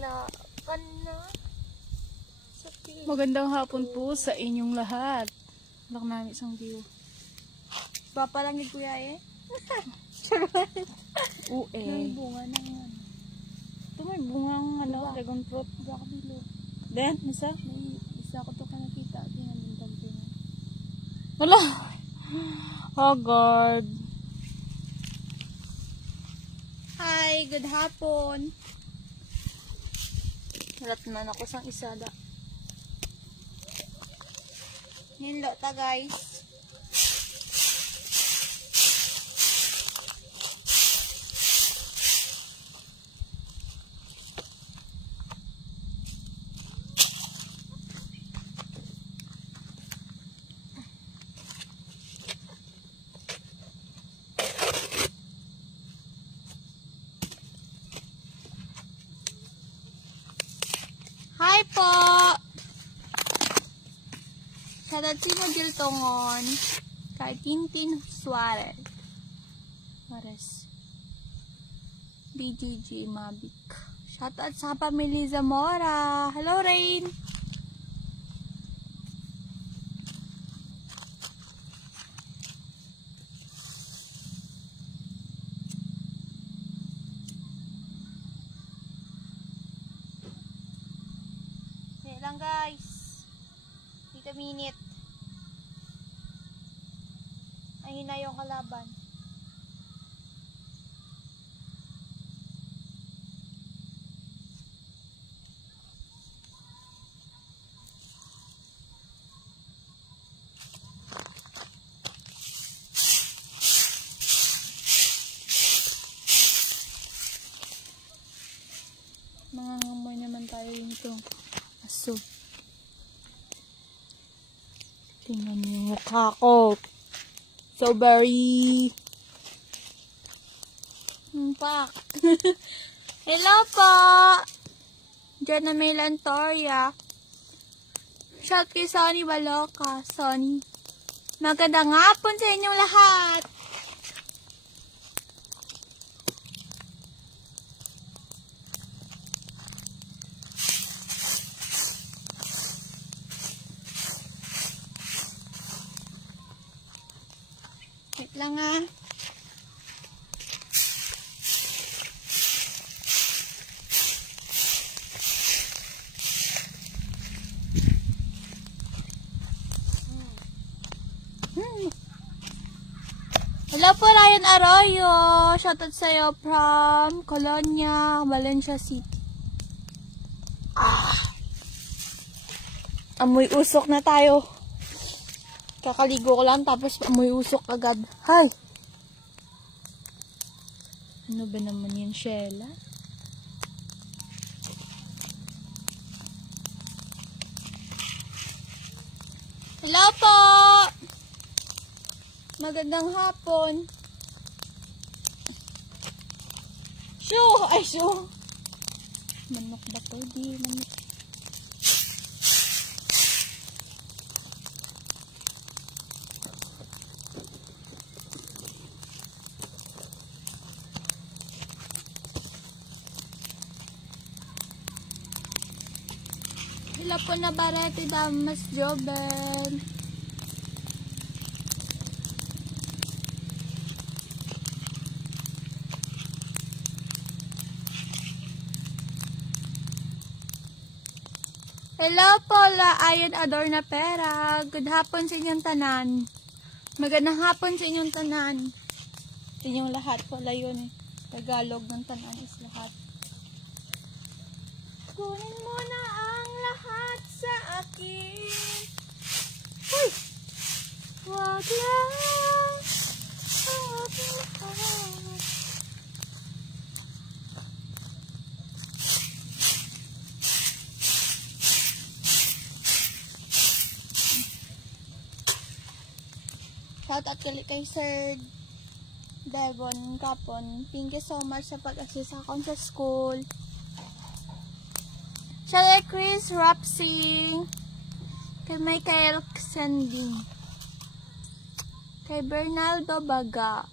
na Magandang hapon po sa inyong lahat. Lak namin isang view. Papalangin kuya eh. Ue. May bunga na yan. Ito may bungang dragon fruit. Baka bilo. Then, isa? May isa ko to ka nakita. Tingnan yung dampi na. Wala. Oh God. Hi, good hapon. Harap naman ako sang isa da. Hinlo ta guys. Hi po! Shoutout si Magil Tongon kay Tintin Suarez. BGG Mavic. Shoutout sa pamilya Zamora. Hello, Rain! Wait lang guys. Wait a minute. Ayun na yung kalaban. Mangangamoy naman tayo nito. Aso. Tingnan niyo yung mukha ko. So very pak. Hello po. Diyan na may Lantoria. Shout kay Sonny Baloka. Sonny. Magandang hapon sa inyong lahat. Wait lang ah. Hello po, Ryan Arroyo. Shoutout sa'yo from Colonia, Valencia City. Amoy usok na tayo. Kakaligo ko lang tapos amoy usok agad. Hay! Ano ba naman yan, Sheila? Hello po! Magandang hapon. Shoo! Ay, shoo! Manok ba to? Di manok. Sila po na barete damas Jobel. Hello po, Ayon Adorna Pera. Good hapon sa inyong tanan. Magandang hapon sa inyong tanan. Sa inyong lahat po, yun. Tagalog ng tanan is lahat. Kunin mo na ang lahat sa akin. Uy! Wag lang ang aking lahat. Shoutout kay Sir Devon Capon. Thank you so much sa pag-assist sa akong sa school. Kay Chris Rapsing, kay Michael Sending, kay Bernaldo Baga,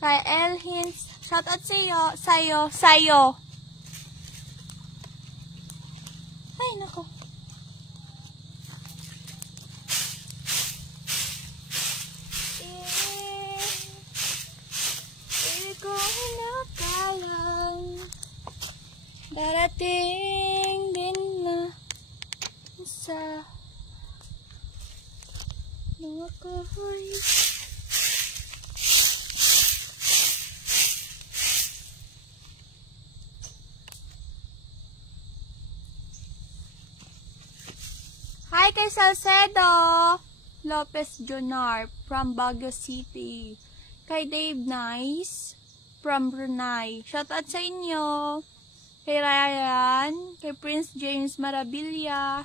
kay Elhins, shoutout sa'yo, Ay, nako. Hindi ko nakalang darating din na sa mga kahoy. Hi kay Salcedo Lopez Jonar from Baguio City. Kay Dave Nice from Brunei. Shoutout sa inyo. Kay Ryan, kay Prince James Marabilia,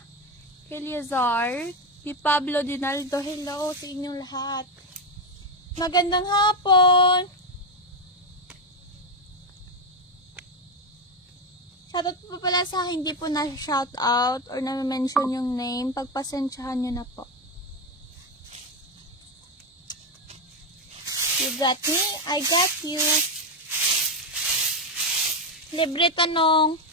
kay Liazar, kay Pablo Dinaldo. Hello sa inyong lahat. Magandang hapon. Shoutout po pala sa hindi po na shoutout or na-mention yung name. Pagpasensyahan nyo na po. You got me, I got you. Libre tanong.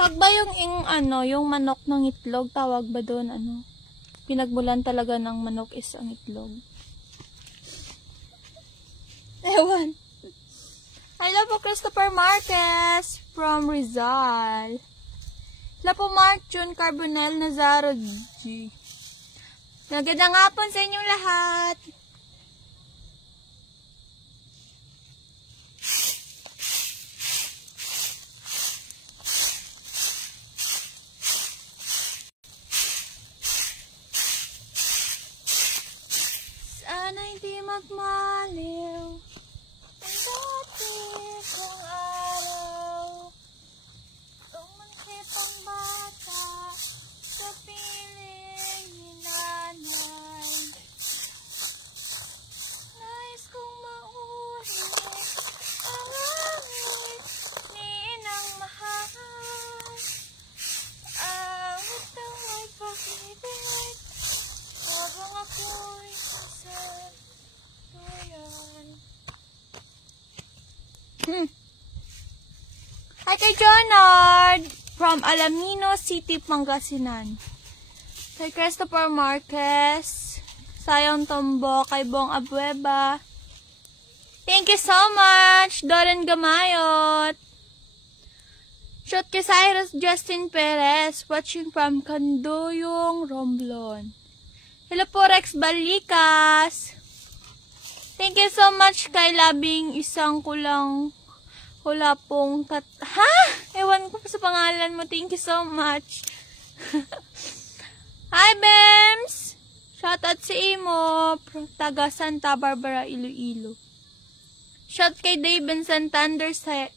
Pag ba yung manok ng itlog, tawag ba doon, pinagmulan talaga ng manok is ang itlog? Ewan. Hello po, Christopher Marquez from Rizal. Hello po, Mark Jun Carbonel Nazaro G. Magandang hapon sa inyong lahat. Sana hindi magmaliw ang dati kong araw. Tumunti pang bata sa piling ni nanay. Nais kong maulit ang langit ni inang mahal. Awit ang may pag-ibig habang ako'y Hi kay Jonard from Alamino City, Pangasinan. Kay Christopher Marquez, Sayong Tombo, kay Bong Abueva. Thank you so much, Doren Gamayot. Shout kay Cyrus Justin Perez, watching from Canduyong, Romblon. Hello po, Rex Balikas. Thank you so much kay Labing isang kulang wala pong ha? Ewan ko sa pangalan mo. Thank you so much. Hi, Bems! Shoutout sa Imo, taga Santa Barbara, Iloilo. Shout kay Dave and Santander sa...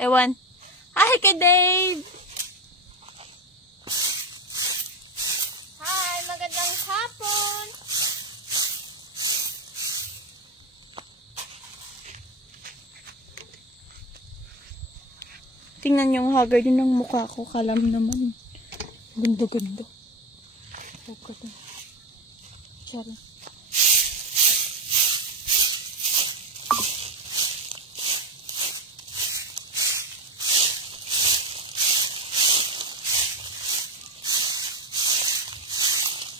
Ewan. Hi kay Dave! Hi, magandang hapon! Tingnan yung haggard din ng mukha ko. Kalam naman. Ganda-ganda. Okay. Sorry.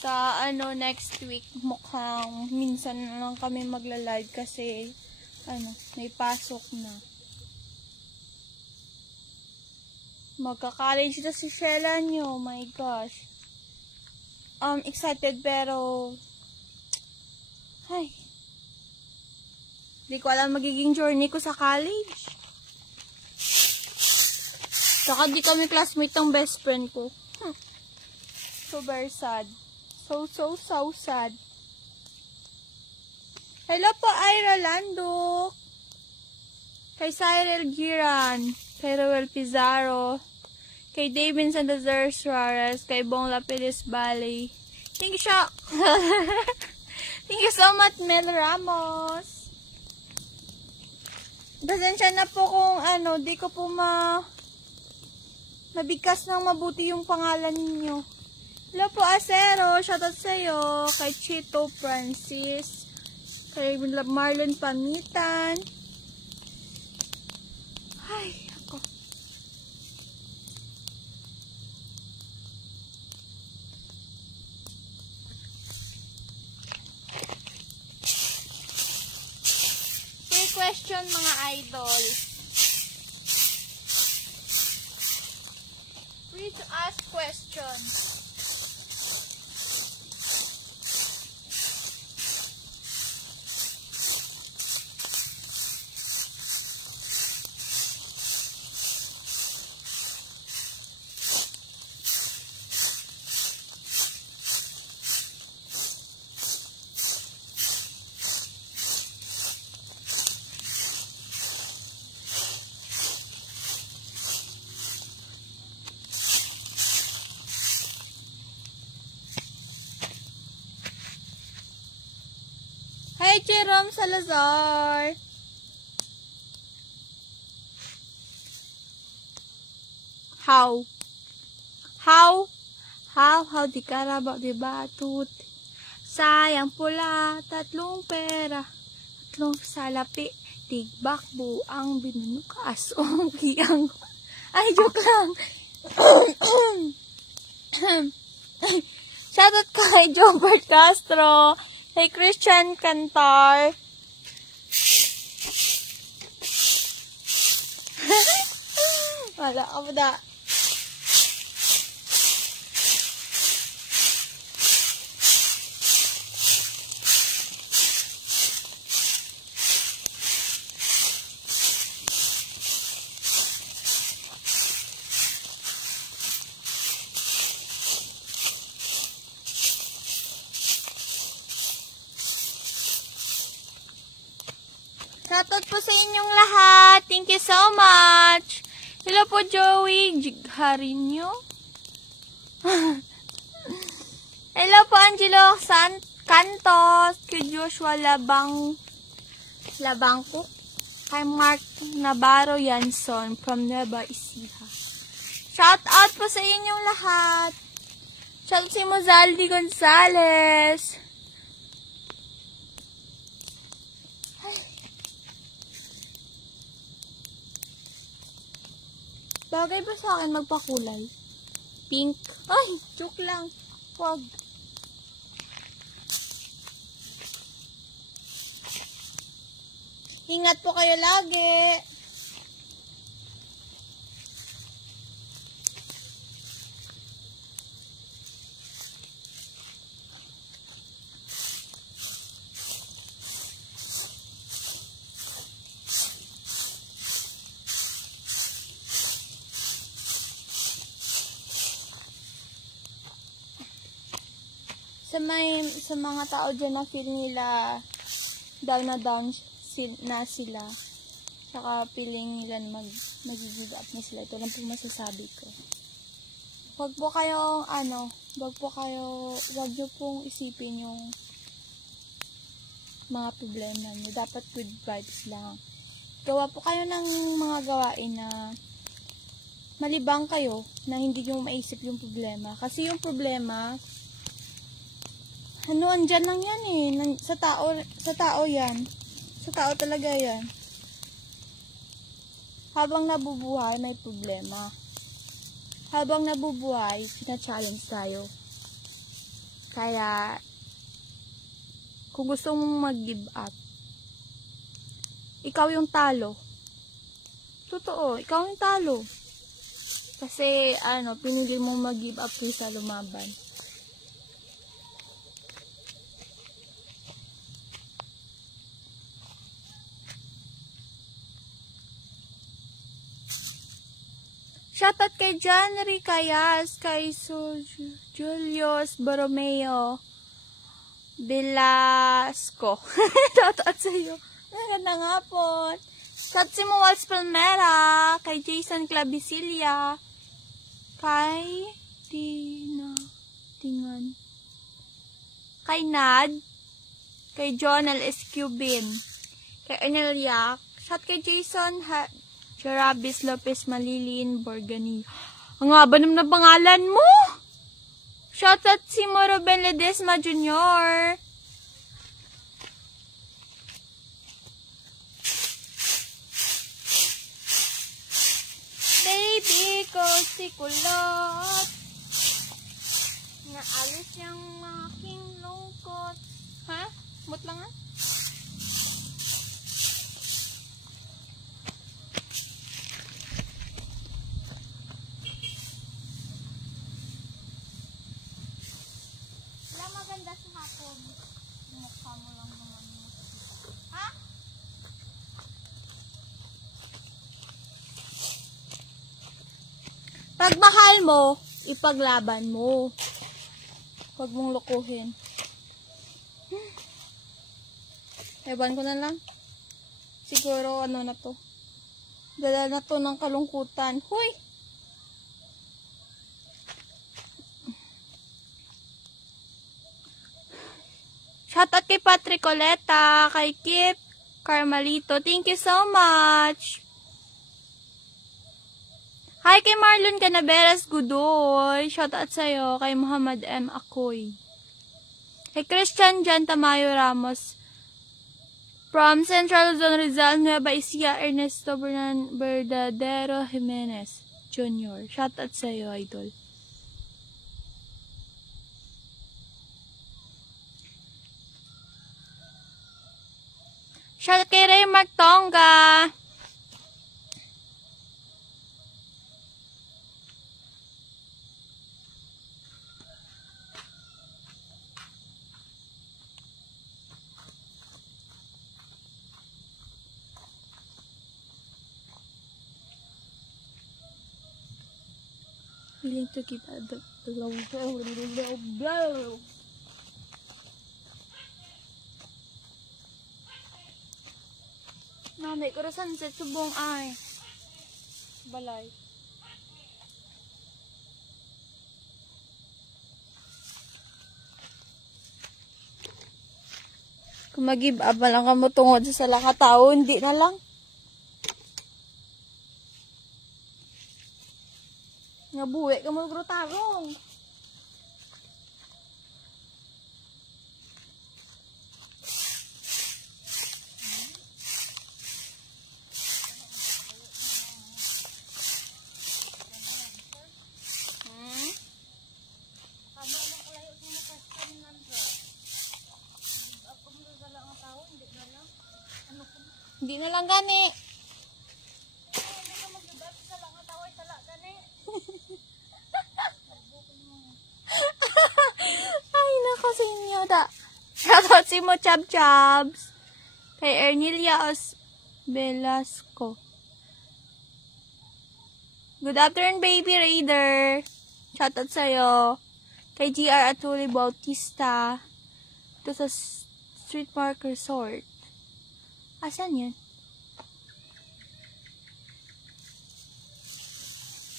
Sa next week, mukhang minsan lang kami magla-live kasi may pasok na. Magka-college na si Sheila nyo. Oh my gosh. Excited pero di ko alam magiging journey ko sa college. Saka di kami classmate ng best friend ko. So very sad. So sad. Hello po, Ira Lando. Kay Cyril Giran. Kay Roel Pizarro, kay David Sandazar Suarez, kay Bong Lapilis Valley. Thank you so much, Mel Ramos. Pasensya na po kung di ko po mabigkas ng mabuti yung pangalan ninyo. Hello po, Acero. Shoutout sa'yo. Kay Chito Francis. Kay Marlon Pamitan. Ay, ako. Free question, mga idol. Free to ask questions. Hi, Jerome Salazar. How di Carabao di Batut. Sayang pula, tatlong pera, tatlong salapi, tigbakbo ang binunukas o kiyang. Ay, joke lang. Shoutout kay Jobert Castro. Hey, Christian Cantar. Wala ka ba da? Shoutout po sa inyong lahat. Thank you so much. Hello po, Joey Jigharinyo. Hello po, Angelo Cantos. Kay Joshua Labangco. Kay Mark Navarro Yanson from Nueva Ecija. Shoutout po sa inyong lahat. Shoutout si Mozaldi Gonzales. Bagay ba sa akin magpakulay? Pink? Ay, joke lang. Wag. Ingat po kayo lagi. Sa mga tao dyan na feel nila down na sila, saka feeling nila mag-give up na sila, ito lang po masasabi ko. Wag nyo pong isipin yung mga problema nyo. Dapat good vibes lang. Gawa po kayo ng mga gawain na malibang kayo na hindi nyo maisip yung problema. Kasi yung problema, andyan lang yan eh. Sa tao yan. Sa tao talaga yan. Habang nabubuhay, may problema. Habang nabubuhay, pina-challenge tayo. Kaya, kung gusto mong mag-give up, ikaw yung talo. Totoo, ikaw yung talo. Kasi, pinili mong mag-give up kaysa lumaban. Shoutout kay John Ricayas, kay Julius Borromeo Velasco. Shoutout sa iyo. Magandang hapon. Shoutout si Mowals Palmera, kay Jason Clavicilia, kay Tingan, kay Nad, kay Jonel Escubin, kay Eneliac. Shot kay Jason Jarabis Lopez Malilin Borgani. Ang haba naman na pangalan mo! Shot at si Moroben Ledesma Jr. Baby ko si kulot. Naalis yung aking lungkot. Ha? Mut lang ha? Wala maganda sa hapon. Mukha mo lang naman. Ha? Pag mahal mo, ipaglaban mo. Huwag mong lukuhin. Ewan ko na lang. Siguro ano na to. Dala na to ng kalungkutan. Huy! Shoutout kay Patrick Coleta, kay Kip Carmalito. Thank you so much! Hi kay Marlon Canaveras Gudoy. Shoutout sa'yo. Kay Muhammad M. Akoy. Kay Christian Jan Tamayo Ramos. From Central Luzon, Rizal, Nueva Ecija, Ernesto Verdadero Jimenez Jr. Shoutout sa'yo, idol. Shoutout kay Ray Mark Tonga. Willing to give a blow. Nanay ko sunset subong ay. Balay. Kung mag-give up lang ka mo tungod sa lakatao, hindi na lang. Nga buwi ka mo grutarong. Hindi na lang gani. Ay, nako sa inyo da. Shoutout si mo Chab Chabs. Kay Ernilia Velasco. Good afternoon, baby Raider. Shoutout sa'yo. Kay GR Atuli Bautista. Ito sa Street Park Resort. Asan yun?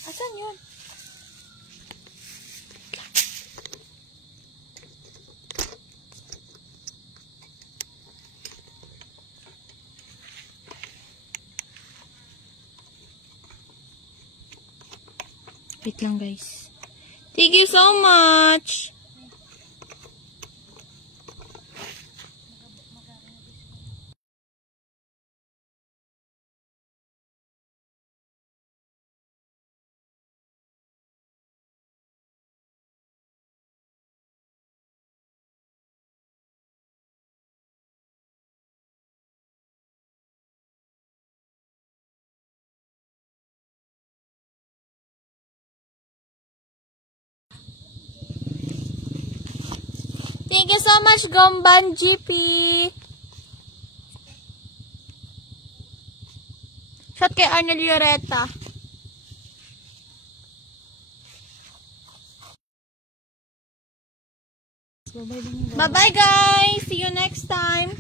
Asan yun? Wait lang guys. Thank you so much! Thank you so much, Gomban GP. Shot kay Arnel Lloreta. Bye-bye, guys. See you next time.